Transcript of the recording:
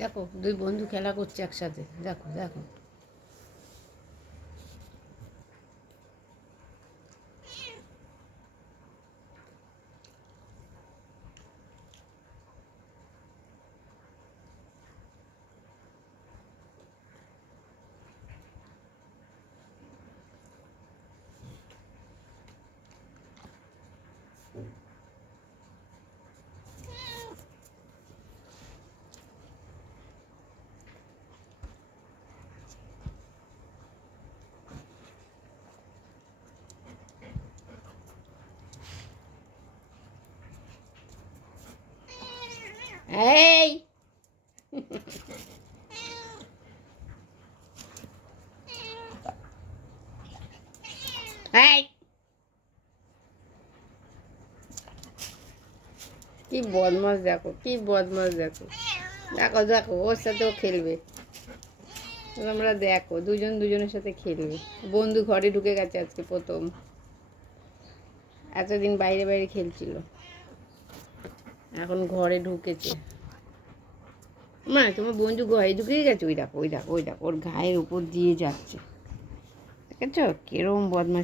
দেখো দুই বন্ধু খেলা করছে একসাথে, দেখো দেখো। এই এই কি বদমাস দেখো, কি বদমাস দেখো, দেখো দেখো ওর সাথেও খেলবে। তোমরা দেখো দুজন দুজনের সাথে খেলবে। বন্ধু ঘরে ঢুকে গেছে আজকে প্রথম, এতদিন বাইরে বাইরে খেলছিল, এখন ঘরে ঢুকেছে। মানে তোমার বন্ধু ঘরে ঢুকেই গেছে, ওই দেখো ওই দেখো ওই দেখো ওর গায়ের উপর দিয়ে যাচ্ছে, দেখেছ কিরম বদমাস।